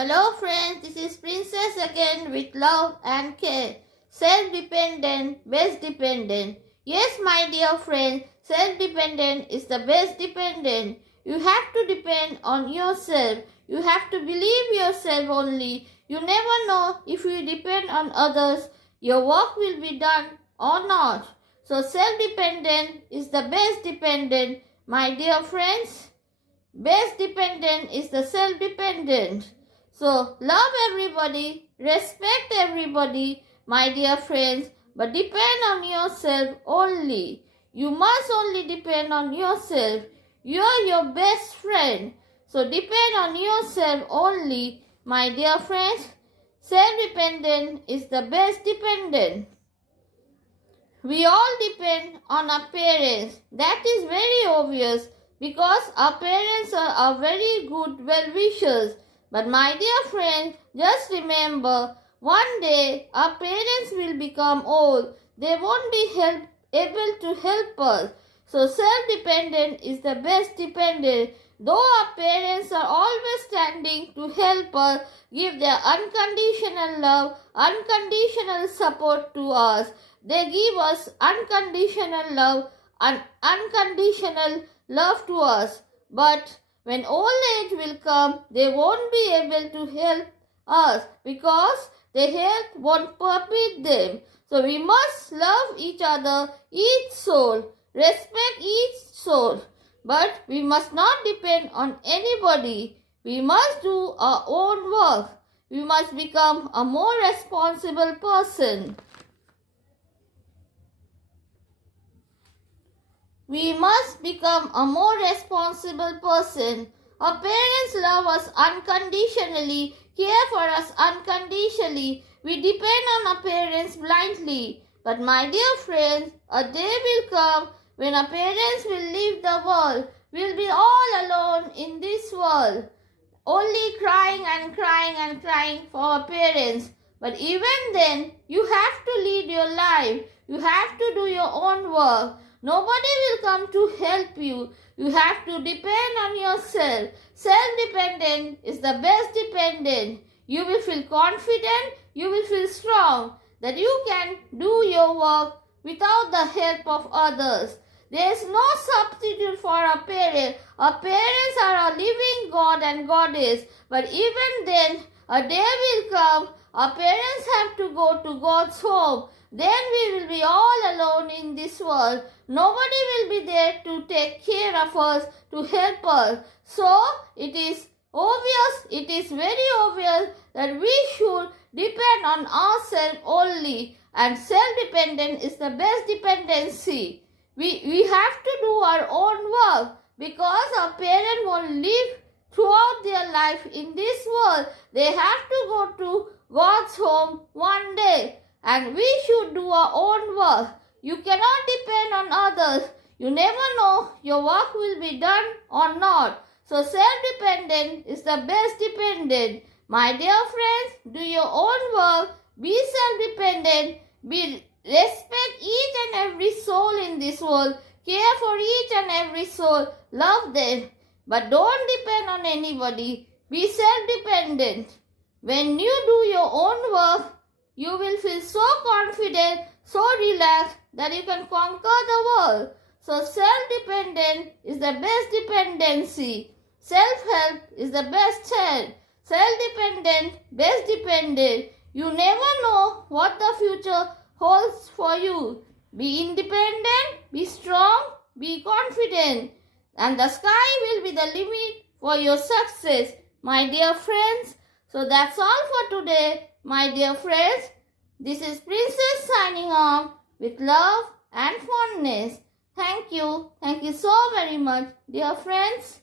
Hello friends, this is Princess again with love and care. Self-dependent, best dependent. Yes, my dear friend, self-dependent is the best dependent. You have to depend on yourself. You have to believe yourself only. You never know if you depend on others, your work will be done or not. So self-dependent is the best dependent, my dear friends. Best dependent is the self-dependent. So, love everybody, respect everybody, my dear friends, but depend on yourself only. You must only depend on yourself. You are your best friend. So, depend on yourself only, my dear friends. Self-dependent is the best dependent. We all depend on our parents. That is very obvious because our parents are very good well-wishers. But my dear friends, just remember, one day our parents will become old. They won't be able to help us. So self-dependent is the best dependent. Though our parents are always standing to help us, give their unconditional love, unconditional support to us. They give us unconditional love and unconditional love to us. But when old age will come, they won't be able to help us because their health won't permit them. So we must love each other, each soul, respect each soul. But we must not depend on anybody. We must do our own work. We must become a more responsible person. We must become a more responsible person. Our parents love us unconditionally, care for us unconditionally. We depend on our parents blindly. But my dear friends, a day will come when our parents will leave the world. We'll be all alone in this world, only crying and crying and crying for our parents. But even then, you have to lead your life. You have to do your own work. Nobody will come to help you. You have to depend on yourself. Self-dependent is the best dependent. You will feel confident, you will feel strong that you can do your work without the help of others. There is no substitute for our parents. Our parents are a living God and Goddess. But even then, a day will come, our parents have to go to God's home. Then we will be all alone in this world. Nobody will be there to take care of us, to help us. So, it is obvious, it is very obvious that we should depend on ourselves only. And self-dependent is the best dependency. We have to do our own work because our parents won't live throughout their life in this world. They have to go to God's home one day. And we should do our own work. You cannot depend on others. You never know your work will be done or not. So self-dependent is the best dependent. My dear friends, do your own work. Be self-dependent. Respect each and every soul in this world. Care for each and every soul. Love them. But don't depend on anybody. Be self-dependent. When you do your own work, you will feel so confident, so relaxed that you can conquer the world. So self-dependent is the best dependency. Self-help is the best help. Self-dependent, best dependent. You never know what the future holds for you. Be independent, be strong, be confident. And the sky will be the limit for your success, my dear friends. So that's all for today. My dear friends, this is Princess signing off with love and fondness. Thank you. Thank you so very much, dear friends.